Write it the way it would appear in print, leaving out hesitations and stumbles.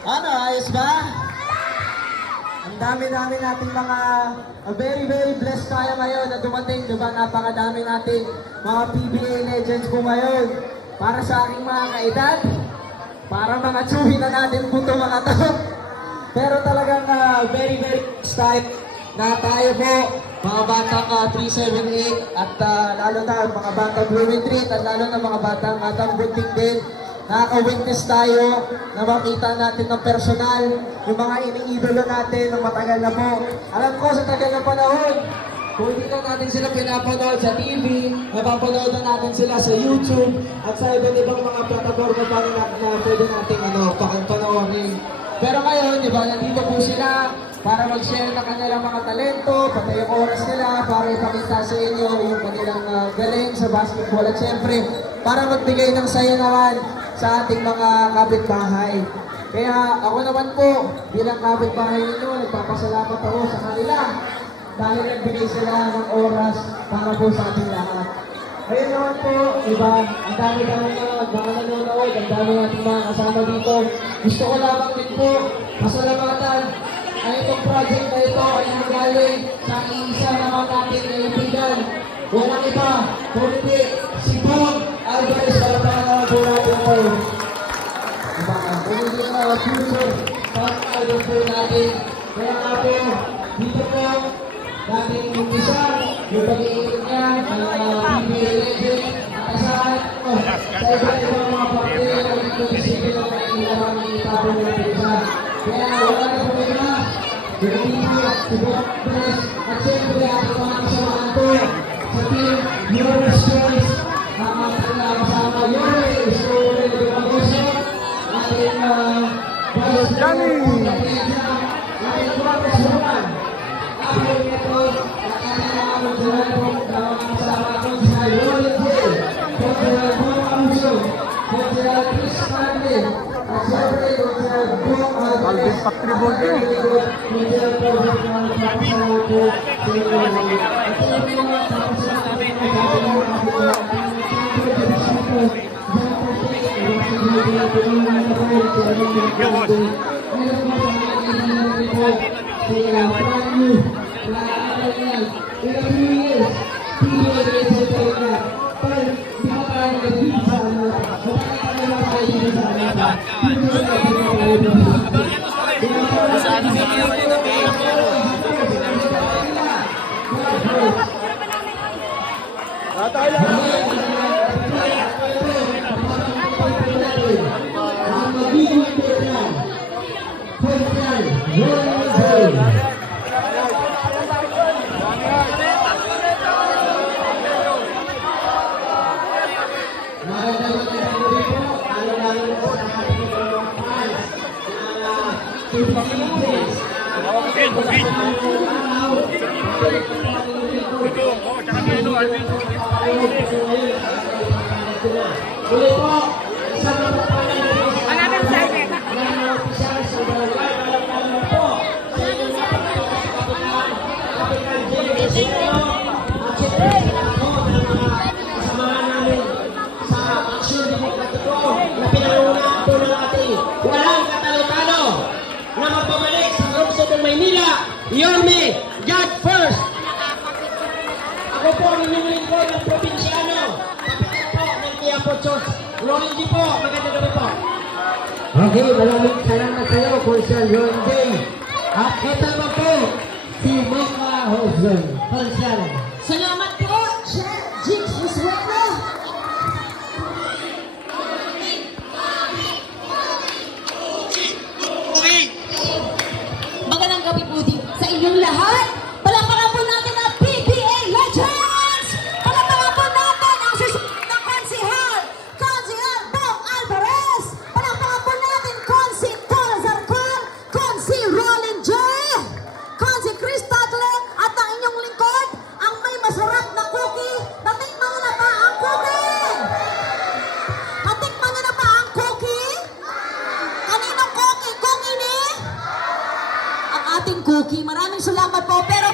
Ano, ayos ba? Ang dami-dami nating mga very blessed tayo ngayon na dumating, di ba? Napakadami nating mga PBA legends po ngayon. Para sa aking mga kaedad, para mga tsuhi na natin po ito mga to. Pero talagang very style na tayo po, mga batang 378 at lalo na mga batang Blooming Treat at lalo na mga batang Bunting din. Nakaka-witness tayo na makita natin ng personal yung mga iniidolo natin ng matagal na po. Alam ko sa tagal ng panahon, kung hindi na natin sila pinapanood sa TV, napapanood na natin sila sa YouTube at sa iba't ibang mga plataforma pa na pwede natin panoorin. Pero ngayon, di ba, nandito po sila para mag-share ng kanilang mga talento, pati yung oras nila para ipakita sa inyo yung kanilang galing sa basketball at syempre para magbigay ng saya naman sa ating mga kapitbahay. Kaya ako naman po, bilang kapitbahay ninyo, nagpapasalamat ako sa kanila dahil nagbigay sila ng oras para po sa ating lahat. Ngayon naman po, iba, ang dami-dami mga nanonood, ang dami nating mga kasama dito. Gusto ko lamang din po, pasalamatan ay itong project na ito ay nagaling sa isa naman natin na ibigan. Walang iba, kundi si Bob Alvarez para pangalan po natin po. Diba? Kundi na future pangalan po natin. Kaya nga po, dito po, dating umpisa, yung pag-iingat niya, PBA legend, at asahan ko, sa iba-ibang mga parte, ang ito-isipin ang kailangan ng itapon natin siya. Kaya wala na po iba, yung dito, si Bob Alvarez, at siyempre ating mga kasamahan po, sa team, Yoris Choice, ang mga kasama Yoris, Yoris Dumagoso, ating Vice Johnny, ating Prophet Roman, ating ito, at ating mga magsalan po, na mga kasama ko sa Yoris Hill, Consideral Bob Amuso, Consideral Chris Martin, at siyempre, Consideral Bob Alvarez, Consideral Prophet na kasama po sa inyo. At siyempre, Yorme, God first! Ako po ang inyong lingkod ng probinsyano. Kapitan po ng Quiapo Church. Roland G po, magandang gabi po. Okay, maraming salamat sa iyo, Consiel Ron J. At ito naman po, si Mama Hosden, Consiel. Salamat po, Chef Jinx Muswelo. Magandang gabi po din sa inyong lahat. Palakpakan po natin ang PBA Legends! Palakpakan po natin ang susunod na Konsihal Bob Alvarez! Palakpakan po natin Konsi Tol Zarcon, Konsi Roland J, Konsi Chris Tagle, at ang inyong lingkod, ang may masarap na cookie. Natikman na ba ang cookie? Natikman na ba ang cookie? Kaninong cookie? Cookie ni? Ang ating cookie. Maraming salamat po. Pero